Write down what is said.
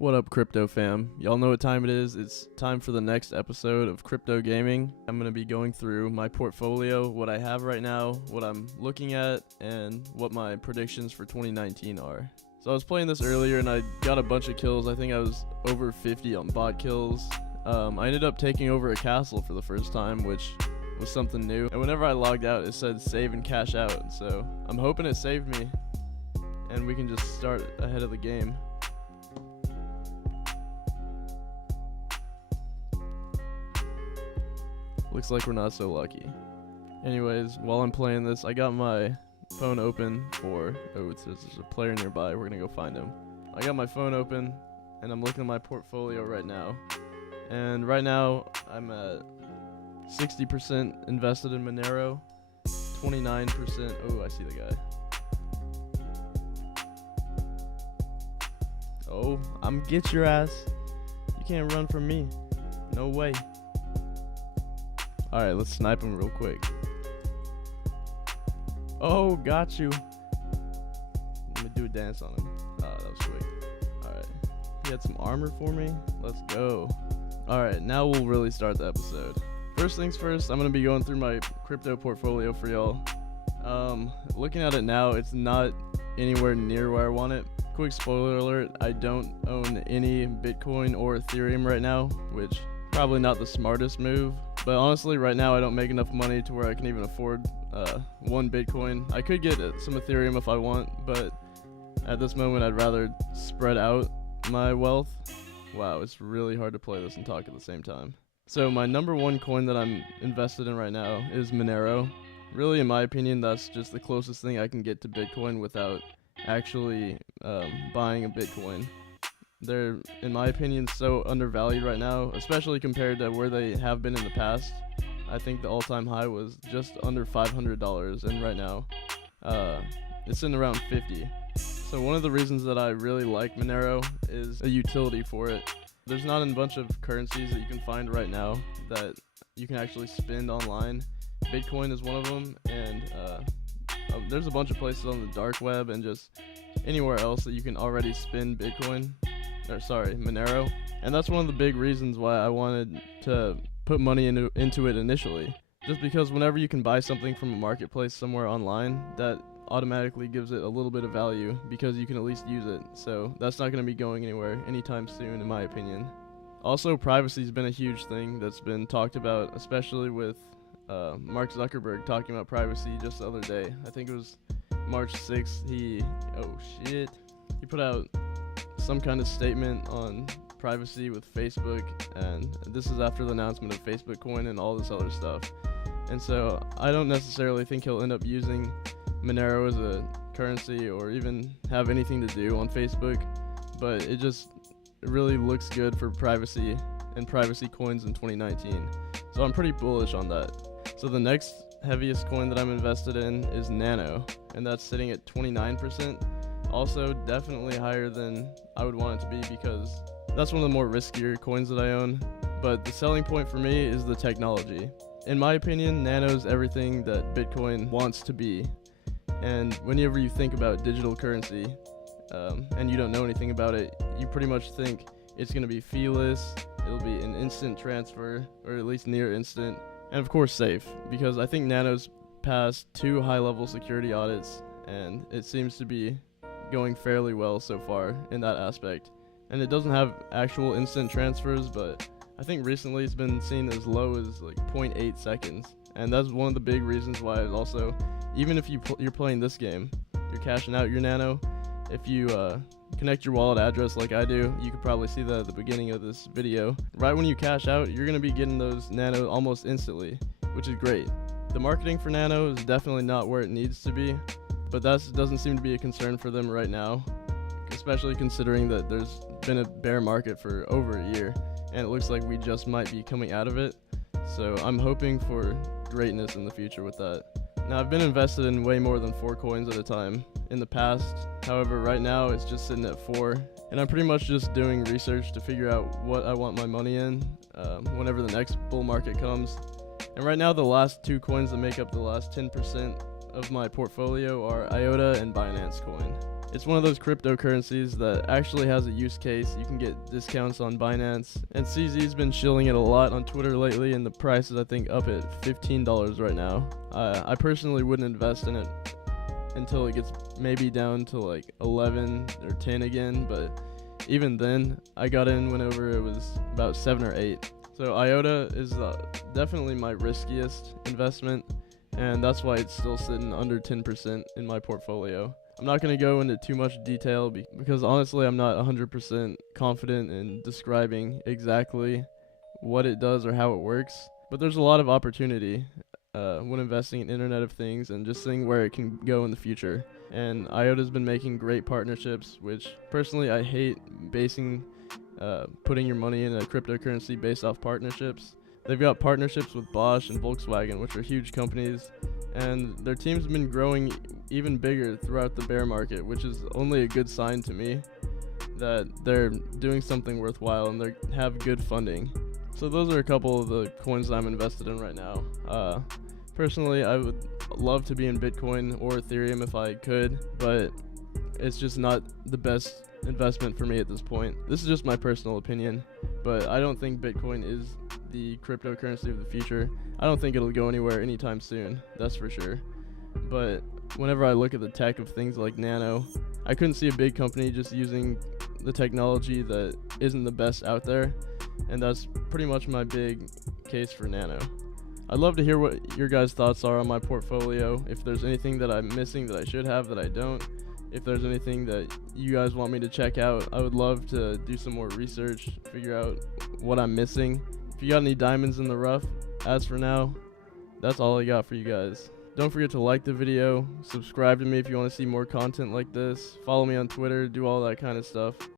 What up, crypto fam? Y'all know what time it is. It's time for the next episode of Crypto Gaming. I'm going to be going through my portfolio, what I have right now, what I'm looking at, and what my predictions for 2019 are. So I was playing this earlier and I got a bunch of kills. I think I was over 50 on bot kills. I ended up taking over a castle for the first time, which was something new. And whenever I logged out, it said save and cash out. So I'm hoping it saved me and we can just start ahead of the game. Looks like we're not so lucky. Anyways, while I'm playing this, I got my phone open for... Oh, it says there's a player nearby. We're gonna go find him. I got my phone open, and I'm looking at my portfolio right now. And right now, I'm at 60% invested in Monero, 29%... Oh, I see the guy. Oh, I'm get your ass. You can't run from me. No way. Alright, let's snipe him real quick. Oh, got you. Let me do a dance on him. That was quick. Alright. He had some armor for me. Let's go. Alright, now we'll really start the episode. First things first, I'm going to be going through my crypto portfolio for y'all. Looking at it now, it's not anywhere near where I want it. Quick spoiler alert, I don't own any Bitcoin or Ethereum right now, which probably not the smartest move. But honestly, right now I don't make enough money to where I can even afford one Bitcoin. I could get some Ethereum if I want, but at this moment I'd rather spread out my wealth. Wow, it's really hard to play this and talk at the same time. So my number one coin that I'm invested in right now is Monero. Really, in my opinion, that's just the closest thing I can get to Bitcoin without actually buying a Bitcoin. They're, in my opinion, so undervalued right now, especially compared to where they have been in the past. I think the all-time high was just under $500, and right now it's in around 50. So one of the reasons that I really like Monero is a utility for it. There's not a bunch of currencies that you can find right now that you can actually spend online. Bitcoin is one of them, and there's a bunch of places on the dark web and just anywhere else that you can already spend Monero. And that's one of the big reasons why I wanted to put money into it initially. Just because whenever you can buy something from a marketplace somewhere online, that automatically gives it a little bit of value because you can at least use it. So that's not going to be going anywhere anytime soon, in my opinion. Also, privacy has been a huge thing that's been talked about, especially with Mark Zuckerberg talking about privacy just the other day. I think it was March 6th. He put out some kind of statement on privacy with Facebook, and this is after the announcement of Facebook Coin and all this other stuff. And so I don't necessarily think he'll end up using Monero as a currency or even have anything to do on Facebook, but it really looks good for privacy and privacy coins in 2019. So I'm pretty bullish on that. So the next heaviest coin that I'm invested in is Nano, and that's sitting at 29%. Also, definitely higher than I would want it to be because that's one of the more riskier coins that I own. But the selling point for me is the technology. In my opinion, Nano's everything that Bitcoin wants to be. And whenever you think about digital currency, and you don't know anything about it, you pretty much think it's going to be feeless, it'll be an instant transfer, or at least near instant, and of course safe, because I think Nano's passed 2 high-level security audits, and it seems to be going fairly well so far in that aspect. And it doesn't have actual instant transfers, but I think recently it's been seen as low as like 0.8 seconds. And that's one of the big reasons why it also, even if you're playing this game, you're cashing out your Nano, if you connect your wallet address like I do, you could probably see that at the beginning of this video. Right when you cash out, you're going to be getting those Nano almost instantly, which is great. The marketing for Nano is definitely not where it needs to be, but that doesn't seem to be a concern for them right now, especially considering that there's been a bear market for over a year, and it looks like we just might be coming out of it. So I'm hoping for greatness in the future with that. Now, I've been invested in way more than 4 coins at a time in the past. However, right now it's just sitting at 4, and I'm pretty much just doing research to figure out what I want my money in whenever the next bull market comes. And right now, the last 2 coins that make up the last 10% of my portfolio are IOTA and Binance Coin. It's one of those cryptocurrencies that actually has a use case. You can get discounts on Binance, and CZ's been shilling it a lot on Twitter lately, and the price is I think up at $15 right now. I personally wouldn't invest in it until it gets maybe down to like 11 or 10 again, but even then I got in whenever it was about 7 or 8. So IOTA is definitely my riskiest investment, and that's why it's still sitting under 10% in my portfolio. I'm not going to go into too much detail because honestly I'm not 100% confident in describing exactly what it does or how it works, but there's a lot of opportunity when investing in Internet of Things and just seeing where it can go in the future. And IOTA's been making great partnerships, which personally I hate putting your money in a cryptocurrency based off partnerships. They've got partnerships with Bosch and Volkswagen, which are huge companies, and their team's been growing even bigger throughout the bear market, which is only a good sign to me that they're doing something worthwhile and they have good funding. So those are a couple of the coins that I'm invested in right now. Personally, I would love to be in Bitcoin or Ethereum if I could, but it's just not the best investment for me at this point. This is just my personal opinion, but I don't think Bitcoin is the cryptocurrency of the future. I don't think it'll go anywhere anytime soon, that's for sure. But whenever I look at the tech of things like Nano, I couldn't see a big company just using the technology that isn't the best out there, and that's pretty much my big case for Nano. I'd love to hear what your guys' thoughts are on my portfolio, if there's anything that I'm missing that I should have that I don't, if there's anything that you guys want me to check out. I would love to do some more research, figure out what I'm missing. If you got any diamonds in the rough, as for now, that's all I got for you guys. Don't forget to like the video, subscribe to me if you want to see more content like this, follow me on Twitter, do all that kind of stuff.